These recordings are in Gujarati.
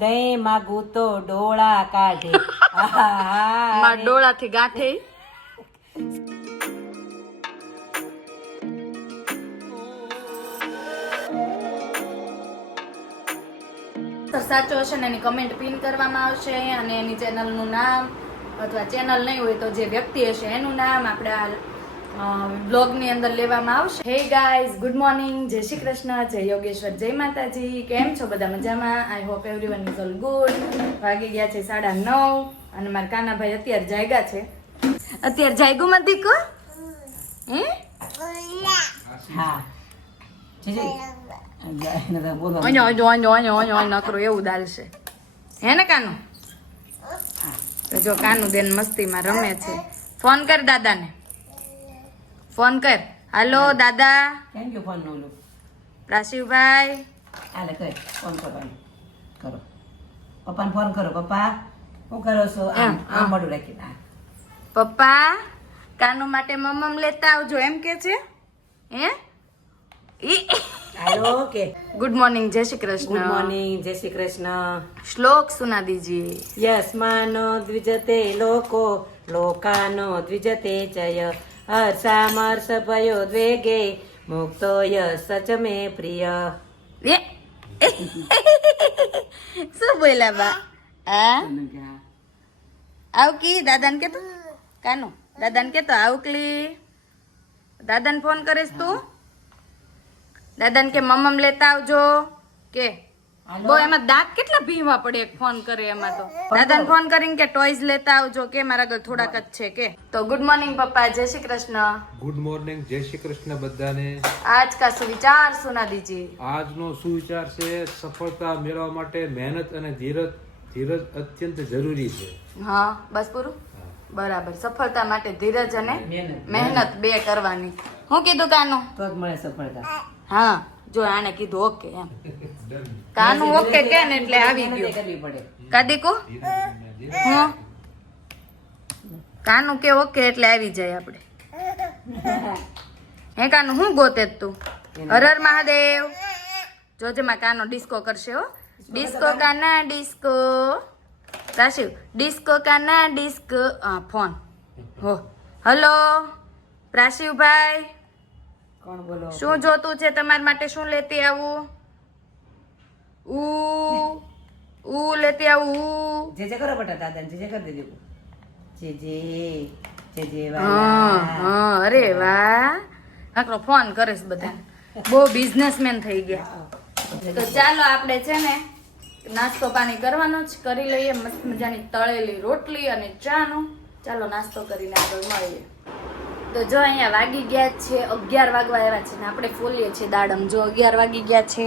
દહીં માં તો ડોળા કાઢે. મારા ડોળાથી ગાંઠે સાચો હશે ને એની કમેન્ટ પિન કરવામાં આવશે અને એની ચેનલનું નામ અથવા ચેનલ નહીં હોય તો જે વ્યક્તિ હશે એનું નામ આપણે આ બ્લોગની અંદર લેવામાં આવશે. હે ગાઈઝ ગુડ મોર્નિંગ જય શ્રી કૃષ્ણ, જય યોગેશ્વર, જય માતાજી. કેમ છો બધા મજામાં? I hope everyone is all good વાગી ગયા છે સાડા નવ અને મારા કાનાભાઈ અત્યારે જાગ્યા છે. અત્યારે જાગ્યું માં દીકો? હે? હા. ઓય ઓય ઓય ઓય નકરું એવું દાલશે. હે ને કાનું? જો કાનું બેન મસ્તીમાં રમે છે. ફોન કર દાદાને. ફોન કર. હાલો દાદા. કેમ ગયો ફોન નો? રાશિવભાઈ હાલે કર. ફોન કરો કરો. પપ્પાને ફોન કરો પપ્પા. શું કરો છો? આમ આમ મોઢું રાખીને હા. પપ્પા કાનો માટે મમમ લેતા આવજો એમ કે છે? હે? ઈ હાલો કે. ગુડ મોર્નિંગ જય શ્રી ગુડ કૃષ્ણ મોર્નિંગ જય શ્રી કૃષ્ણ. શ્લોક સુના દીજીએ. યસ્માનો દ્વિજતે લોકો લોકાનો દ્વિજતે જય. હર્ષામર્ષ ભયો દ્વેગે મુક્તો યશ સચ મે પ્રિય. શું બોલ્યા બા? આ? આવકી દાદાને કેતો કાનો? દાદાને કેતો આવકલી દાદાને ફોન કરીશ તું? દાદાને કે મમ્મ લેતા આવજો? કે? બો એમાં દાંત કેટલા ભીવા પડે ફોન કરે એમાં તો. દાદાને ફોન કરીને કે ટોયઝ લેતા આવજો કે મારા ઘર થોડાક જ છે કે. તો ગુડ મોર્નિંગ પપ્પા. જય શ્રી કૃષ્ણ. ગુડ મોર્નિંગ જય શ્રી કૃષ્ણ બધાને. આજ કા સુવિચાર સુના દીજી આજનો સુવિચાર છે સફળતા મેળવવા માટે મહેનત અને ધીરજ. ધીરજ અત્યંત જરૂરી છે. હા બસ પૂરું? બરાબર. સફળતા માટે ધીરજ અને મહેનત. મહેનત બે કરવાની. હું કીધું કાનો? તો જ મળે સફળતા. હા. જો આને કીધું ઓકે એમ. કાનું ઓકે કે ને એટલે આવી ગયું. કાદીકુ હું. કાનું કે ઓકે એટલે આવી જાય આપણે. હે કાનું હું ગોતે જ તું? હર હર મહાદેવ. જોજે માં કાનો ડિસ્કો કરશે હો. Disco Kana disco? Rashiv disco Kana disco? હા ફોન. હો. હલો. રાશિવભાઈ કોણ બોલો શું જોતું છે તમારા માટે શું લેતી આવું? ઉ ઉ લેતી આવું જે જે કરો બટા દાદા જે જે કરી દેજો. જે જે જે જે હા હા અરે વાહ. આકરો ફોન કરીશ બધા. બહુ બિઝનેસમેન થઈ ગયા. તો ચાલો આપણે છે ને નાસ્તો પાણી કરવાનો જ કરી લઈએ. મસ્ત મજાની તળેલી રોટલી અને ચાનો. ચાલો નાસ્તો કરીને આગળ મળીએ. તો જો અહીંયા વાગી ગયા છે, અગિયાર વાગવા આવ્યા છે ને આપણે ફોલીએ છીએ દાડમ. જો અગિયાર વાગી ગયા છે,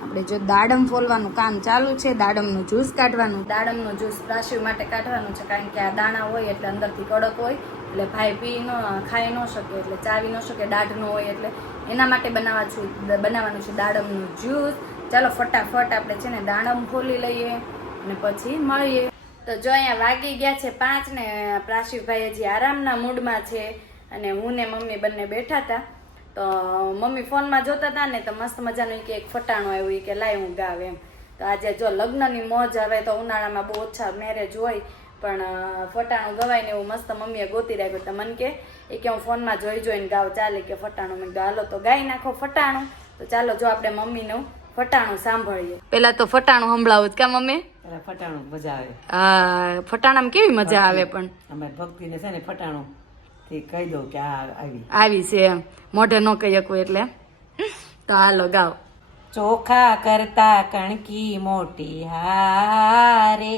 આપણે જો દાડમ ફોલવાનું કામ ચાલુ છે, દાડમનું જ્યુસ કાઢવાનું. દાડમનું જ્યુસ પ્રાસી માટે કાઢવાનું છે, કારણ કે આ દાણા હોય એટલે અંદરથી કડક હોય, એટલે ભાઈ પી ન, ખાઈ ન શકે, એટલે ચાવી ન શકે, દાઢ ન હોય, એટલે એના માટે બનાવવા છું, બનાવવાનું છે દાડમનું જ્યુસ ચાલો ફટાફટ આપણે છે ને દાડમ ફોલી લઈએ અને પછી મળીએ. તો જો અહીંયા વાગી ગયા છે પાંચ ને પ્રાશિવભાઈ હજી આરામના મૂડમાં છે. અને હું ને મમ્મી બંને બેઠા હતા તો મમ્મી ફોનમાં જોતા હતા ને તો મસ્ત મજાનું કે એક ફટાણું આવ્યું કે લાય હું ગાવ એમ. તો આજે જો લગ્નની મોજ આવે તો ઉનાળામાં બહુ ઓછા મેરેજ હોય પણ ફટાણું ગવાય ને એવું મસ્ત મમ્મીએ ગોતી રાખ્યું. તો મને કે એ કે હું ફોનમાં જોઈ જોઈને ગાવ ચાલે કે ફટાણું. મેં હાલો તો ગાઈ નાખો ફટાણું. તો ચાલો જો આપણે મમ્મીનું ફટાણું સાંભળીએ. પેલા તો ફટાણું સંભળાવું કા મમ્મી? ફટાણું મજા આવે. હા ફટાણામાં કેવી મજા આવે પણ? અમે ભક્તિને છે ને ફટાણું થી કહી દઉં કે આ આવી. આવી છે એમ. મોઢે ન કહી શકું એટલે. તો હાલો ગાવ ચોખા કરતા કણકી મોટી હારે.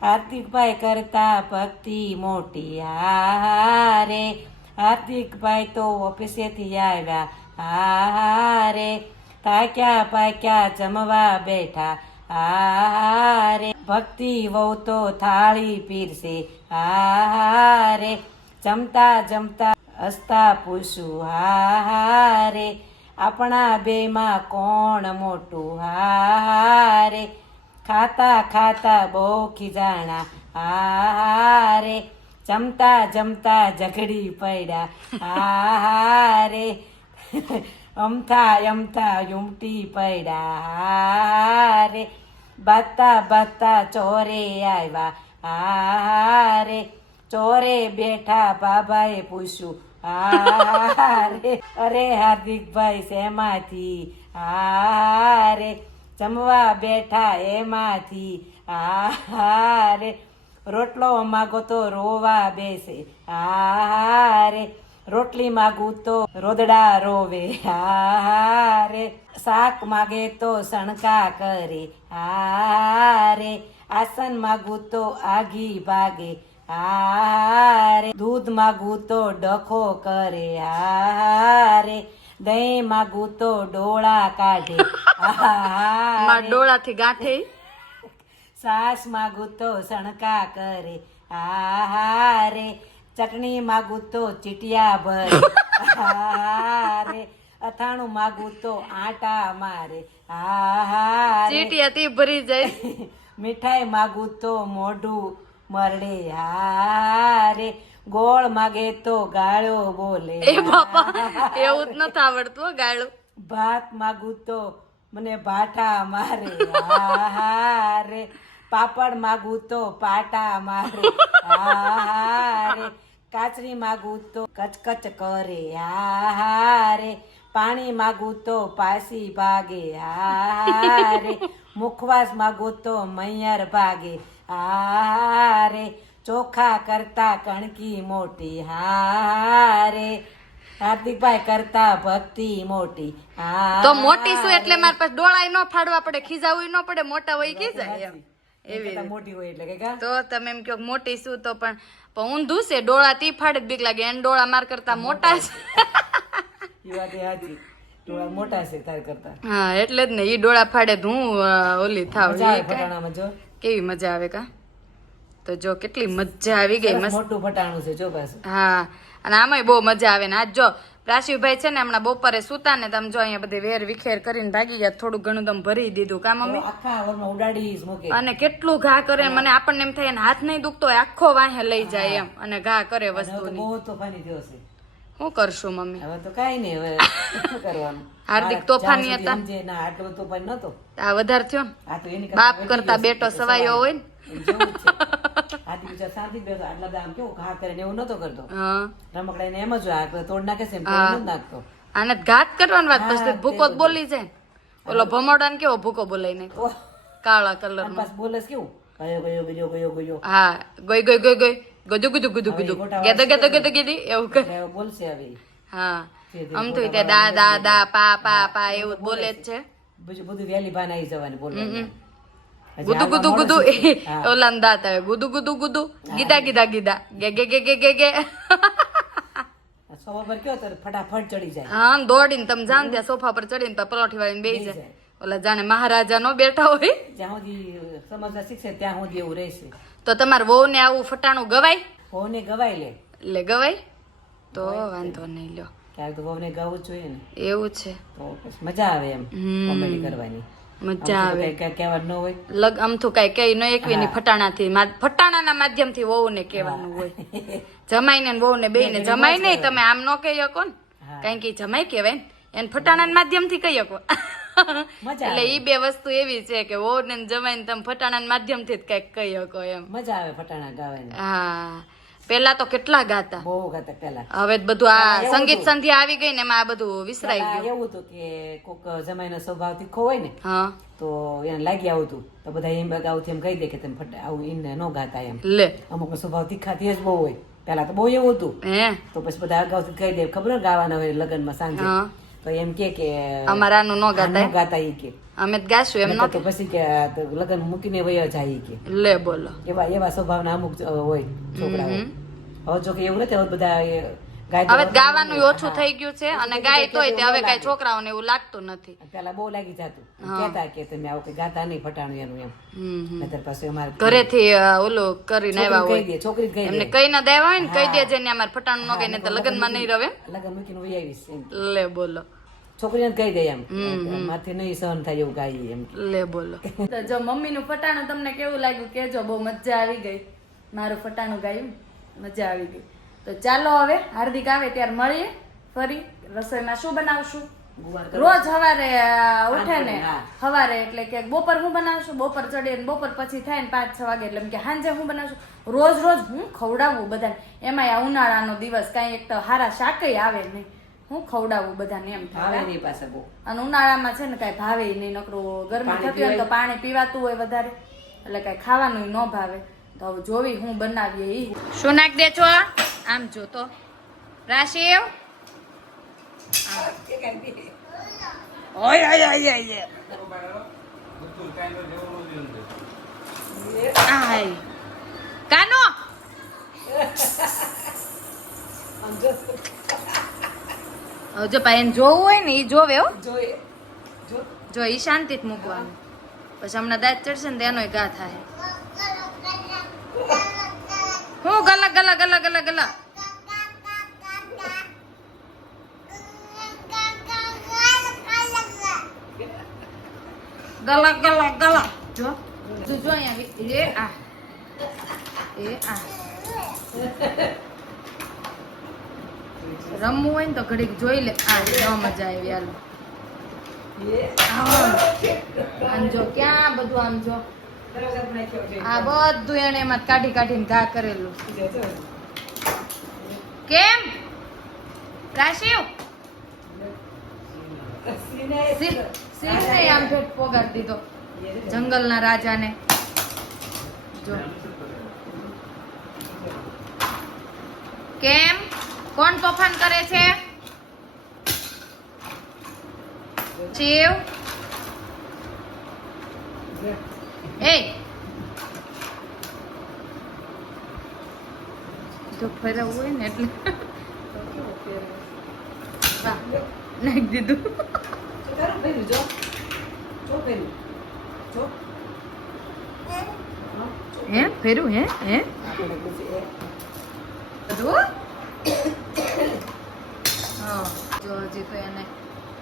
હાર્દિકભાઈ કરતા ભક્તિ મોટી હારે. હાર્દિકભાઈ તો ઓફિસેથી આવ્યા હારે. તાક્યા પાક્યા જમવા બેઠા હારે. ભક્તિ વહુ તો થાળી પીરસે હારે. જમતા જમતા હસતા પૂછું હારે આપણા બેમાં કોણ મોટું? હારે ખાતા ખાતા બહુ ખીજાણા. હારે જમતા જમતા ઝઘડી પડ્યા. હારે અમથા અમથા યુમટી પડ્યા. હારે બાતા બાતા ચોરે આવ્યા. હારે ચોરે બેઠા બાબાએ પૂછ્યું, હારે, અરે હાર્દિકભાઈ, શેમાંથી? હારે, જમવા બેઠા એમાંથી? હારે, રોટલો માગો તો રોવા બેસે. હારે, રોટલી માગું તો રોદડા રોવે. હારે, શાક માગે તો સણકા કરે. હારે, આસન માગું તો આગી ભાગે. હારે દૂધ માગું તો ડખો કરે હારે દહીં માગું તો ડોળા કાઢે ડોળાથી ગાંઠે? સાસ માગું તો સણકા કરે આહારે ચટણી માગું તો ચીટિયા ભરે આહારે અથાણું માગું તો આટા મારે આહારે ચીટી હતી ભરી જાય. મીઠાઈ માગું તો મોઢું મરડે હારે ગોળ માગે તો ગાળો બોલે. એ બાપા એવું જ નથી આવડતું ગાળો. ભાત માગું તો મને ભાટા મારે. હારે પાપડ માગું તો પાટા મારે. હારે કાચરી માગું તો કચકચ કરે. હારે પાણી માગું તો પાસી ભાગે. હારે મુખવાસ માગું તો મૈયર ભાગે. હારે ચોખા કરતા કણકી મોટી હારે. હાર્દિકભાઈ કરતા ભક્તિ મોટી હા તો મોટી શું એટલે મારા પાસે ડોળાય ન ફાડવા પડે ખીજાવું ન પડે મોટા હોય કી જાય એવી મોટી હોય એટલે કે તો તમે એમ કહો મોટી શું તો પણ પણ ઊંધું છે ડોળા તી ફાડે જ બીક લાગે. એને ડોળા માર કરતા મોટા. છે. એ એ મોટા છે તાર કરતા. હા એટલે જ ને ઈ ડોળા ફાડે હું ઓલી થાવ જો. કેવી મજા આવે કા? તો જો કેટલી મજા આવી ગઈ મસ્ત. મોટું ફટાણું છે જો હા અને આમાંય બહુ મજા આવે ને. આજ જો રાશિભાઈ છે ને હમણાં બપોરે સુતા ને તમે જો અહીંયા બધી વેર વિખેર કરીને ભાગી ગયા થોડું ઘણું તમે ભરી દીધું કા મમ્મી? આખા ઉડાડી અને કેટલું ઘા કરે મને આપણને એમ થાય હાથ નહીં દુખતો હોય આખો વાહે લઈ જાય એમ અને ઘા કરે વસ્તુની. બહુ તોફાની થયો છે. શું કરશું મમ્મી? હવે તો કાંઈ નહીં હવે શું કરવાનું? હાર્દિક તોફાની હતા. આટલો તોફાન નતો આ વધારે થયો ને? બાપ કરતા બેટો સવાયો હોય ને? જ છે. હાથી બિચારો શાંતિ બેઠો આટલા આમ કેવું ઘા કરે ને એવું નતો કરતો. રમકડા એમ જ હોય તોડ નાખે છે નાખતો. આને ઘાત કરવાની વાત પછી ભૂકો બોલી જાય. ને. ઓલો ભમોડાને કેવો ભૂકો બોલાય ને કાળા કલર બોલે કેવું? ગયો ગયો હા ગોઈ ગઈ ગઈ ગોઈ. ગજુ ગુજુ ગુજુ હવે ગુદુ ગેદો ગેદો ગેદો એવું કરે. બોલશે હવે હા. આમ તો તે દા દા દા પા પા પા એવું બોલે જ છે. બધું વેલી આવી જવાની બોલે ગુદુ ગુદુ ગુદુ. ઓલા ને દાંત આવે. ગુદુ ગુદુ ગુદુ. ગીદા ગીદા ગીદા. ગે ગે ગે ગે ગે ગે. સોફા પર કયો તો ફટાફટ ચડી જાય. હા દોડીને તમે જાણ ત્યાં સોફા પર ચડીને તો પરોઠી વાળીને બેસી જાય. ઓલા જાણે મહારાજા નો બેઠા હોય. જ્યાં સુધી સમજવા શીખશે ત્યાં સુધી એવું રહેશે. તો તમારે વહુ ને આવું ફટાણું ગવાય? વહુને ગવાય લે. એટલે ગવાય? તો વાંધો નહીં લ્યો. ક્યારેક તો વહુને ગાવું જોઈએ ને. એવું છે. તો મજા આવે એમ કોમેડી કરવાની. મજા આવે. કહેવાનું ન હોય. લગ આમથું કઈ કઈ ન એકવી ની ફટાણાથી ફટાણાના માધ્યમથી વહુ ને કહેવાનું હોય. જમાઈને ને વહુ ને બે ને જમાઈ નહીં તમે આમ ન કહી શકો ને. કારણ કે જમાઈ કહેવાય ને. એને ફટાણાના માધ્યમથી કહી શકો. એટલે ઈ બે વસ્તુ એવી છે કે વહુ ને જમાઈને તમે ફટાણાના માધ્યમથી જ કંઈક કહી શકો એમ. મજા આવે ફટાણા ગાવાની. હા. પેલા તો કેટલા ગાતા? બહુ ગાતા પેલા હવે બધું આ સંગીત સંધ્યા આવી ગઈ ને એમાં આ બધું વિસરાઈ ગયું. એવું હતું કે કોક જમાઈનો સ્વભાવ તીખો હોય ને હા. તો એને લાગી આવતું તો બધા એમ ગાવથી એમ કહી દે કે તમે ફટ આવું એને ન ગાતા એમ. લે. અમુક સ્વભાવ તીખા તે જ બહુ હોય. પેલા તો બહુ એવું હતું. તો પછી બધા અગાઉથી કહી દે ખબર ગાવાના હોય લગ્નમાં સાંજે. તો એમ કે કે અમારાનું ન ગાતા ગાતા ઈ કે. અમે જ ગાશું એમ ન તો પછી કે લગન મૂકીને વયો જાય કે. લે બોલો. એવા એવા સ્વભાવના અમુક હોય છોકરાઓ. હવે જો કે એવું નથી હવે બધા હવે ગાવાનું ઓછું થઈ ગયું છે અને ગાય તોય તે હવે કઈ છોકરાઓને એવું લાગતું નથી. પેલા બહુ લાગી જતું. કેતા કે તમે આવું કઈ ગાતા નહીં ફટાણું એનું એમ. નતર. પછી અમારે ઘરેથી ઓલું કરીને આવ્યા હોય. છોકરી કહી એમને કઈ ના દેવા હોય ને કહી દેજે ને અમારે ફટાણું ન ગઈ ને તો લગ્નમાં નહીં રવે. લગ્ન મૂકીને વહી આવીશ લે બોલો. છોકરીને કહી દે એમ. માથે નહીં સહન થાય એવું ગાઈ એમ. લે બોલો. જો મમ્મી નું ફટાણું તમને કેવું લાગ્યું? કેજો બહુ મજા આવી ગઈ. મારું ફટાણું ગાયું. મજા આવી ગઈ. તો ચાલો હવે હાર્દિક આવે ત્યારે મળીએ. ફરી રસોઈમાં શું બનાવશું? રોજ હવારે ઉઠે ને હવારે એટલે કે બપોર હું બનાવશું? બપોર ચડે ને બપોર પછી થાય ને પાંચ છ વાગે એટલે એમ કે સાંજે હું બનાવશું? રોજ રોજ હું ખવડાવું બધાને. એમાંય આ ઉનાળાનો દિવસ કાંઈ એક તો હારા શાકય આવે નહીં. હું ખવડાવું બધાને એમ ભાવે થાય નહીં પાસે બહુ. અને ઉનાળામાં છે ને કાંઈ ભાવે નહીં. નકરું ગરમી થતી હોય તો પાણી પીવાતું હોય વધારે. એટલે કાંઈ ખાવાનું ન ભાવે. તો હવે જોવી હું બનાવીએ એ શું નાખ દે છો? આમ જો તો. રાશિવ કાનો? જો ભાઈ જોવું હોય ને એ જોવે જો. એ શાંતિ જ મૂકવાનું. પછી હમણાં દાંત ચડશે ને તેનો ગા થાય. Anjoknya, bantu anjok. આ બધું એને એમાં કાઢી કાઢીને ઘા કરેલું. કેમ? રાશિવ સિંહને આમ ભેટ પોગાડી દીધો. જંગલના રાજાને. કેમ? કોણ તોફાન કરે છે? શિવ? એ તો ફેરવવું હોય ને એટલે. નાખી દીધું. હા, ફેરું હે હે? જો હજી તો એને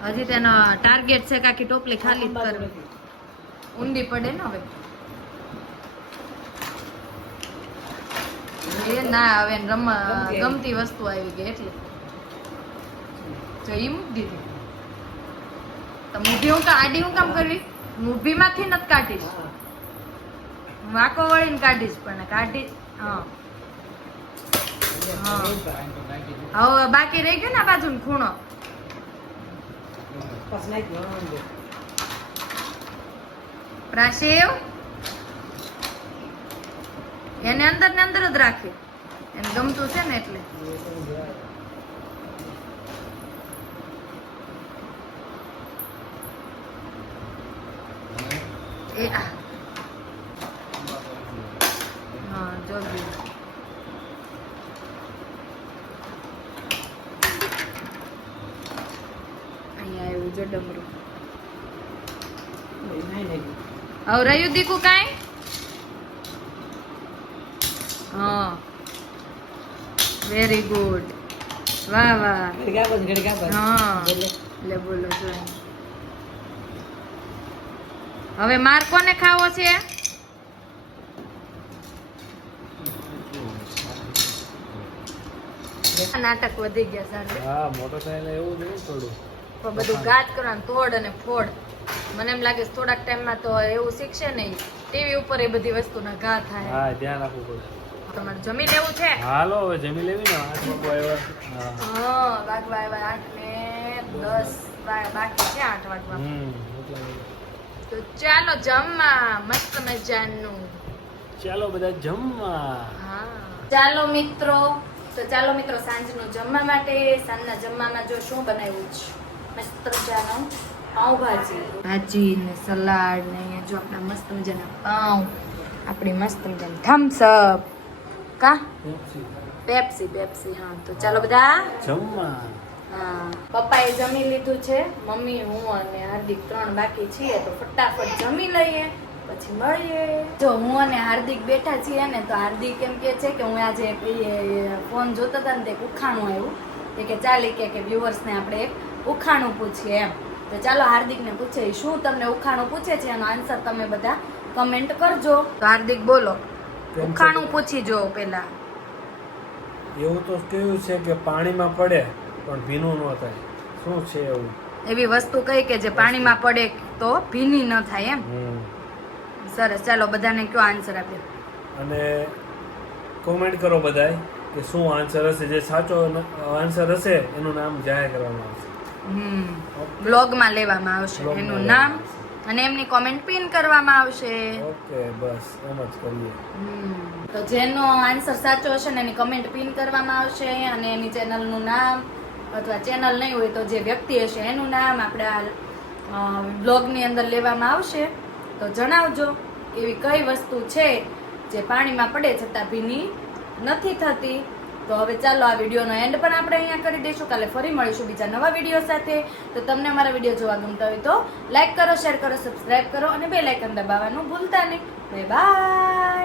હજી તેનો ટાર્ગેટ છે કાકી ટોપલી ખાલી જ ઊંડી પડે ને હવે. એ ના હવે એને રમ ગમતી વસ્તુ આવી ગઈ એટલે. ઈ મૂકી દીધી. તો મૂભી હું આડી હું કામ કરવી? મૂભી માંથી નથી કાઢીશ. વાંકો વળીને કાઢીશ પણ કાઢી હા. હવે બાકી રહી ગયો ને બાજુ ખૂણો. પછી નાખી દો, આમ દે. પ્રાશિવ એને અંદર ને અંદર જ રાખે. એને ગમતું છે ને એટલે. એ આ. હા આવ્યું જો ડમરું. હવે રહ્યું દીકું કાંઈ? હા. વેરી ગુડ વાહ વાહ. હા. બોલે. હવે માર કોને ખાવો છે? નાટક વધી ગયા સાંજે હા મોટો થાય એવું નહીં થોડું. પણ બધું ગાત કરવાનું તોડ અને ફોડ. મને એમ લાગે છે થોડાક ટાઈમમાં તો એવું શીખશે નહીં. ટીવી ઉપર એ બધી વસ્તુના ઘા થાય. હા ધ્યાન રાખવું પડે તમારે જમી લેવું છે? હાલો હવે જમી લેવી ને આઠ આવ્યા હા. વાગવા આવ્યા આઠ ને દસ બાકી છે આઠ વાગવા. તો ચાલો જમવા. મસ્ત મજાનું. ચાલો બધા જમવા. ચાલો મિત્રો તો ચાલો મિત્રો સાંજનું જમવા માટે સાંજના જમવામાં જો શું બનાવ્યું છે? મસ્ત મજાનું પાઉંભાજી ભાજી. ને સલાડ ને જો આપણા મસ્ત મજાના પાઉં. આપણી મસ્ત મજાની થમ્સ અપ કા? પેપ્સી. પેપ્સી હા તો ચાલો બધા. જમવા હા. પપ્પાએ જમી લીધું છે. મમ્મી હું અને હાર્દિક ત્રણ બાકી છીએ તો ફટાફટ જમી લઈએ પછી મળીએ. જો હું અને હાર્દિક બેઠા છીએ ને તો હાર્દિક એમ કે છે કે હું આજે ફોન જોતા હતા ને તે ઉખાણું આવ્યું. કે ચાલે કે કે વ્યુઅર્સને આપણે એક ઉખાણું પૂછીએ એમ. તો ચાલો હાર્દિકને પૂછે શું તમને ઉખાણું પૂછે છે? એનો આન્સર તમે બધા કમેન્ટ કરજો. તો હાર્દિક બોલો. કેમ પૂછી જો પેલા એવું તો કેવું છે કે પાણીમાં પડે પણ ભીનું ન થાય. શું છે એવું? એવી વસ્તુ કઈ કે જે પાણીમાં પડે તો ભીની ન થાય એમ. સરસ ચાલો બધાને કયો આન્સર આપ્યો? અને કોમેન્ટ કરો બધાય કે શું આન્સર હશે? જે સાચો આન્સર હશે એનું નામ જાહેર કરવામાં આવશે. હમ. બ્લોગમાં લેવામાં આવશે. એનું નામ અને એમની કોમેન્ટ પિન કરવામાં આવશે. ઓકે બસ એમ જ કરીએ. તો જેનો આન્સર સાચો હશે ને એની કમેન્ટ પિન કરવામાં આવશે અને એની ચેનલનું નામ અથવા ચેનલ નહીં હોય તો જે વ્યક્તિ હશે એનું નામ આપણા બ્લોગની અંદર લેવામાં આવશે. તો જણાવજો એવી કઈ વસ્તુ છે જે પાણીમાં પડે છતાં ભીની નથી થતી? તો હવે ચાલો આ વિડીયોનો એન્ડ પણ આપણે અહીંયા કરી દઈશું. કાલે ફરી મળીશું બીજા નવા વીડિયો સાથે. તો તમને અમારા વીડિયો જોવા ગમતા હોય તો લાઈક કરો શેર કરો સબસ્ક્રાઈબ કરો અને બે લાઇકન દબાવવાનું ભૂલતા નહીં. Bye bye